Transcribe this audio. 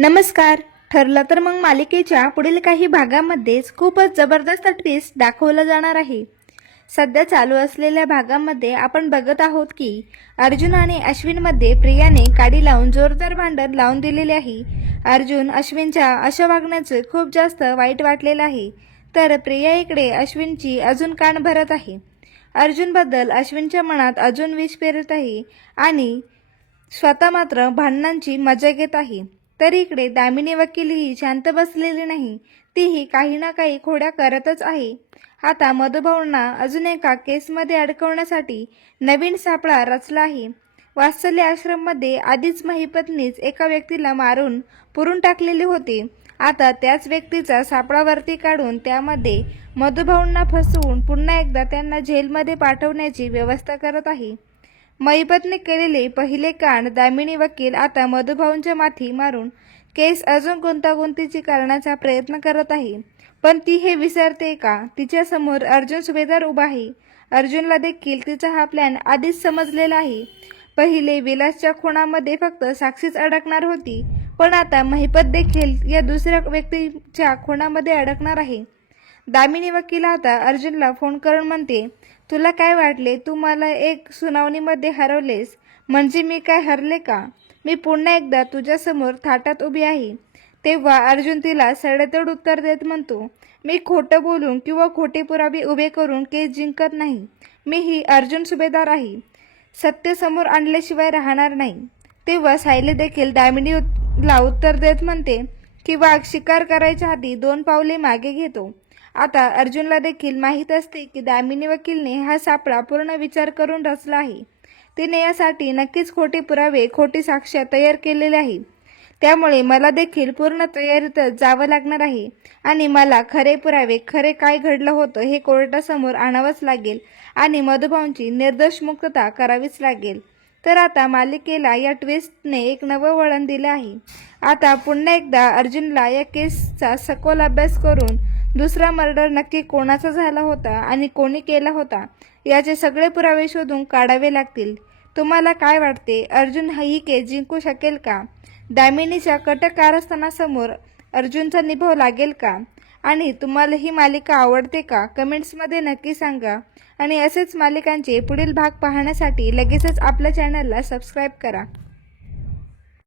नमस्कार. ठरलं तर मग मालिकेच्या पुढील काही भागामध्येच खूपच जबरदस्त ट्विस्ट दाखवलं जाणार आहे. सध्या चालू असलेल्या भागामध्ये आपण बघत आहोत की अर्जुन आणि अश्विनमध्ये प्रियाने काडी लावून जोरदार भांडण लावून दिलेले आहे. अर्जुन अश्विनच्या अशा वागण्याचं खूप जास्त वाईट वाटलेलं आहे. तर प्रिया इकडे अश्विनची अजून कान भरत आहे. अर्जुनबद्दल अश्विनच्या मनात अजून विष पेरत आहे आणि स्वतः मात्र भांडणांची मजा घेत आहे. तर इकडे दामिनी वकील ही शांत बसलेली नाही. तीही काही ना काही खोड्या करतच आहे. आता मधुभाऊंना अजून एका केसमध्ये अडकवण्यासाठी नवीन सापळा रचला आहे. वात्सल्य आश्रममध्ये आधीच महिपत्नीच एका व्यक्तीला मारून पुरून टाकलेले होते. आता त्याच व्यक्तीचा सापळावरती काढून त्यामध्ये मधुभाऊंना फसवून पुन्हा एकदा त्यांना जेलमध्ये पाठवण्याची व्यवस्था करत आहे. महिपतने केलेले पहिले कांड दामिनी वकील आता मधुभाऊंच्या माथी मारून केस अजून गुंतागुंतीची करण्याचा प्रयत्न करत आहे. पण ती हे विसरते का? तिच्यासमोर अर्जुन सुभेदार उभा आहे. अर्जुनला देखील तिचा हा प्लॅन आधीच समजलेला आहे. पहिले विलासच्या खुणामध्ये फक्त साक्षीच अडकणार होती. पण आता महिपत देखील या दुसऱ्या व्यक्तीच्या खुणामध्ये अडकणार आहे. दामिनी वकील आता अर्जुनला फोन करून म्हणते तुला काय वाटले? तू मला एक सुनावणीमध्ये हरवलेस. म्हणजे मी काय हरले का? मी पुन्हा एकदा तुझ्यासमोर थाटात उभी आहे. तेव्हा अर्जुन तिला सडेतोड उत्तर देत म्हणतो मी खोटं बोलून किंवा खोटे पुरावे उभे करून केस जिंकत नाही. मी ही अर्जुन सुभेदार आहे. सत्य समोर आणल्याशिवाय राहणार नाही. तेव्हा सायले देखील दामिनीला उत्तर देत म्हणते की वाघ शिकार करायच्या आधी दोन पावले मागे घेतो. आता अर्जुनला देखील माहीत असते की दामिनी वकीलने हा सापळा पूर्ण विचार करून रचला आहे. तिने यासाठी नक्कीच खोटे पुरावे खोटी साक्ष तयार केलेले आहे. त्यामुळे मला देखील पूर्ण तयारीतच जावं लागणार आहे आणि मला खरे पुरावे खरे काय घडलं होतं हे कोर्टासमोर आणावंच लागेल आणि मधुभाऊंची निर्दोष मुक्तता करावीच लागेल. तर आता मालिकेला या ट्विस्टने एक नवं वळण दिलं आहे. आता पुन्हा एकदा अर्जुनला या केसचा सखोल अभ्यास करून दुसरा मर्डर नक्की कोणाचा झाला होता आणि कोणी केला होता याचे सगळे पुरावे शोधून काढावे लागतील. तुम्हाला काय वाटते? अर्जुन ही केस जिंकू शकेल का? दामिनीच्या कटक कारस्थानासमोर अर्जुनचा निभाव लागेल का? आणि तुम्हाला ही मालिका आवडते का? कमेंट्समध्ये नक्की सांगा. आणि असेच मालिकांचे पुढील भाग पाहण्यासाठी लगेचच आपल्या चॅनलला सबस्क्राईब करा.